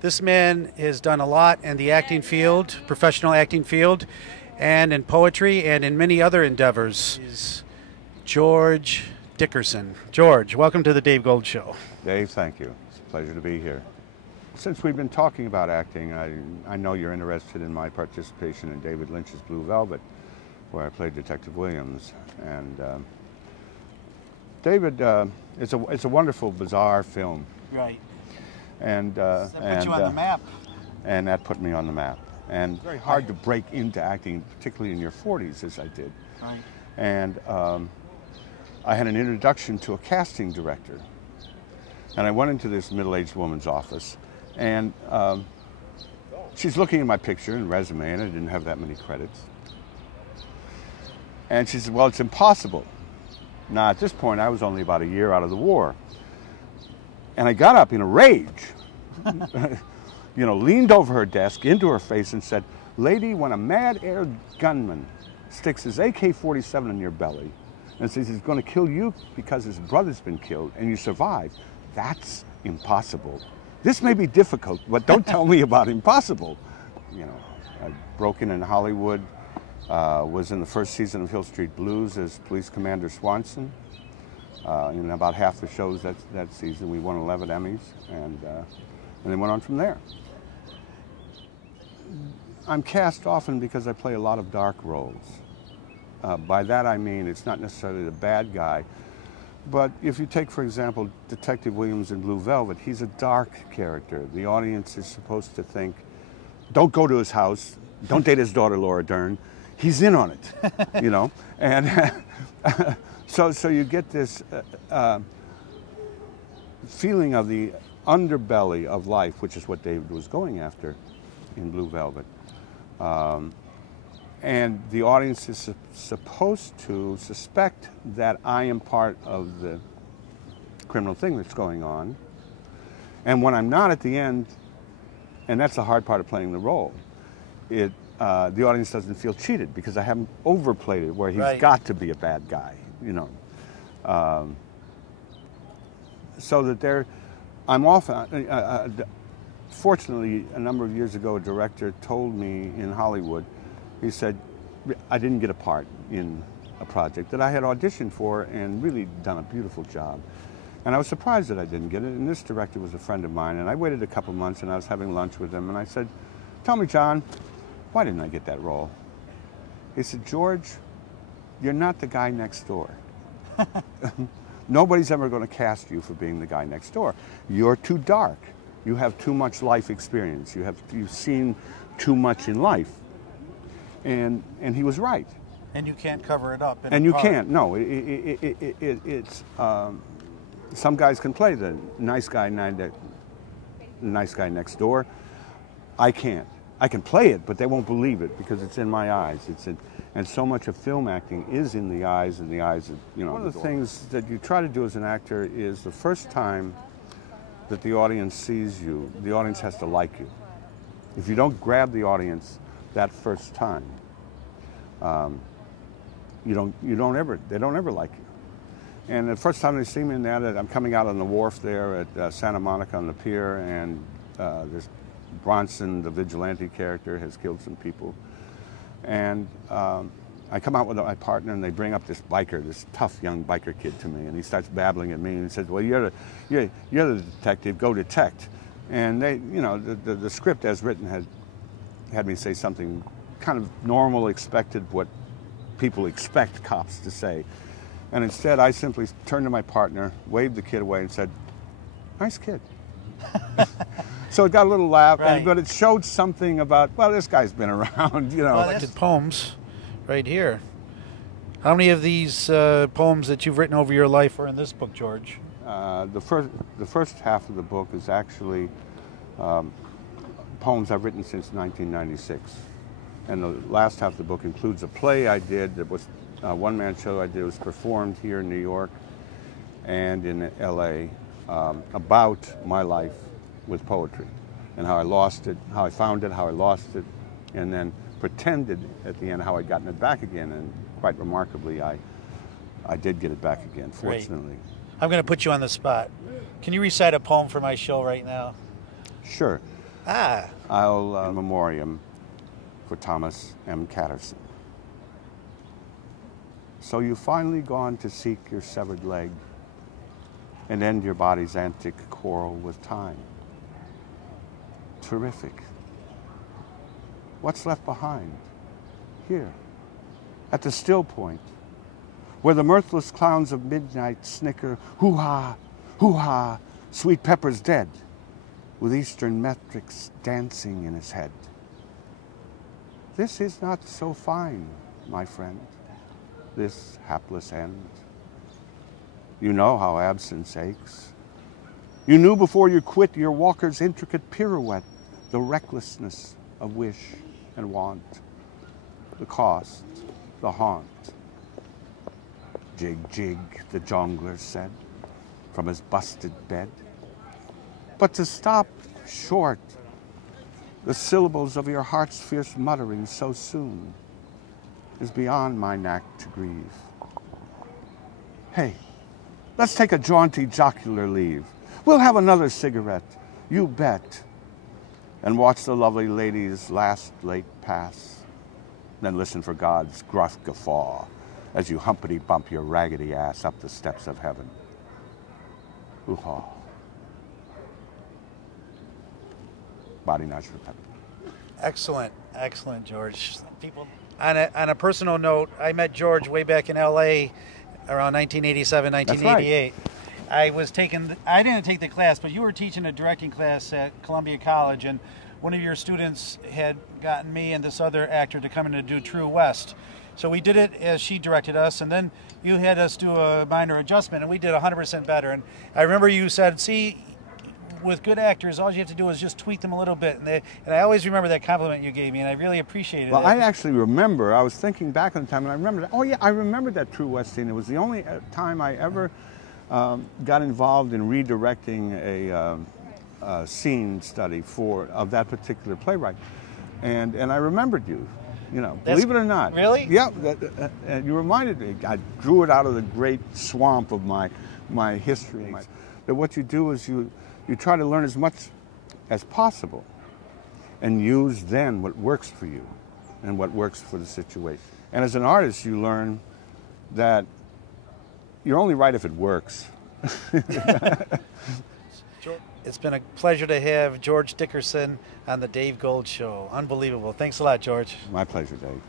This man has done a lot in the acting field, professional acting field, and in poetry and in many other endeavors. Is George Dickerson. George, welcome to the Dave Gold Show. Dave, thank you. It's a pleasure to be here. Since we've been talking about acting, I know you're interested in my participation in David Lynch's Blue Velvet, where I played Detective Williams. And David, it's a wonderful, bizarre film. Right. And that put you on the map. And that put me on the map. And very hard to break into acting, particularly in your 40s, as I did. Right. And I had an introduction to a casting director. And I went into this middle-aged woman's office, and she's looking at my picture and resume, and I didn't have that many credits. And she said, well, it's impossible. Now, at this point, I was only about a year out of the war. And I got up in a rage, leaned over her desk, into her face, and said, lady, when a mad air gunman sticks his AK-47 in your belly and says he's going to kill you because his brother's been killed and you survive, that's impossible. This may be difficult, but don't tell me about impossible. I broke in Hollywood, was in the first season of Hill Street Blues as Police Commander Swanson. In about half the shows that season, we won 11 Emmys, and then went on from there. I'm cast often because I play a lot of dark roles. By that I mean it's not necessarily the bad guy, but if you take, for example, Detective Williams in Blue Velvet, he's a dark character. The audience is supposed to think, don't go to his house, don't date his daughter Laura Dern, he's in on it, and So you get this feeling of the underbelly of life, which is what David was going after in Blue Velvet. And the audience is supposed to suspect that I am part of the criminal thing that's going on. And when I'm not at the end, and that's the hard part of playing the role, the audience doesn't feel cheated because I haven't overplayed it where he's got to be a bad guy. So that I'm often, fortunately, a number of years ago, a director told me in Hollywood, he said, I didn't get a part in a project that I had auditioned for and really done a beautiful job. And I was surprised that I didn't get it, and this director was a friend of mine, and I waited a couple months, and I was having lunch with him, and I said, tell me, John, why didn't I get that role? He said, George, you're not the guy next door. Nobody's ever going to cast you for being the guy next door. You're too dark. You have too much life experience. You've seen too much in life. And he was right. And you can't cover it up. And you can't. No, it's some guys can play the nice guy next door. I can't. I can play it, but they won't believe it because it's in my eyes. And so much of film acting is in the eyes and the eyes of, One of the things that you try to do as an actor is the first time that the audience sees you, the audience has to like you. If you don't grab the audience that first time, they don't ever like you. And the first time they see me in that, I'm coming out on the wharf there at Santa Monica on the pier, and there's Bronson, the vigilante character, has killed some people. And I come out with my partner, and they bring up this biker, this tough young biker kid to me, and he starts babbling at me, and he says, well, you're the detective, go detect. And they, the script as written had me say something kind of normal, expected, what people expect cops to say. And instead, I simply turned to my partner, waved the kid away, and said, nice kid. So it got a little laugh, but it showed something about, well, this guy's been around, Collected poems right here. How many of these poems that you've written over your life are in this book, George? The first half of the book is actually poems I've written since 1996. And the last half of the book includes a play I did that was a one-man show I did. It was performed here in New York and in L.A. About my life with poetry and how I lost it, how I found it, how I lost it, and then pretended at the end how I'd gotten it back again. And quite remarkably, I did get it back again, fortunately. I'm going to put you on the spot. Can you recite a poem for my show right now? Sure. Ah. I'll in memoriam for Thomas M. Catterson. So you've finally gone to seek your severed leg and end your body's antic quarrel with time. Terrific. What's left behind? Here, at the still point, where the mirthless clowns of midnight snicker, hoo-ha, hoo-ha, Sweet Pepper's dead, with Eastern metrics dancing in his head. This is not so fine, my friend, this hapless end. You know how absence aches. You knew before you quit your walker's intricate pirouette, the recklessness of wish and want, the cost, the haunt. Jig, jig, the jongler said, from his busted bed. But to stop short, the syllables of your heart's fierce muttering so soon, is beyond my knack to grieve. Hey, let's take a jaunty jocular leave. We'll have another cigarette, you bet, and watch the lovely lady's last late pass. Then listen for God's gruff guffaw as you humpity bump your raggedy ass up the steps of heaven. Hoo-ha. Body nudge for Pepper. Excellent, excellent, George. People, on a personal note, I met George way back in L.A. around 1987, 1988. Right. I didn't take the class, but you were teaching a directing class at Columbia College, and one of your students had gotten me and this other actor to come in to do True West. So we did it as she directed us, and then you had us do a minor adjustment, and we did 100% better. And I remember you said, see, with good actors, all you have to do is just tweak them a little bit. And I always remember that compliment you gave me, and I really appreciated it. Well, I actually remember, I was thinking back on the time, and I remember, oh yeah, I remember that True West scene. It was the only time I ever got involved in redirecting a scene study of that particular playwright. And I remembered you, believe it or not. Really? Yeah, and you reminded me. I drew it out of the great swamp of my history. That what you do is you try to learn as much as possible and use then what works for you and what works for the situation. And as an artist, you learn that you're only right if it works. It's been a pleasure to have George Dickerson on the Dave Gold Show. Unbelievable. Thanks a lot, George. My pleasure, Dave.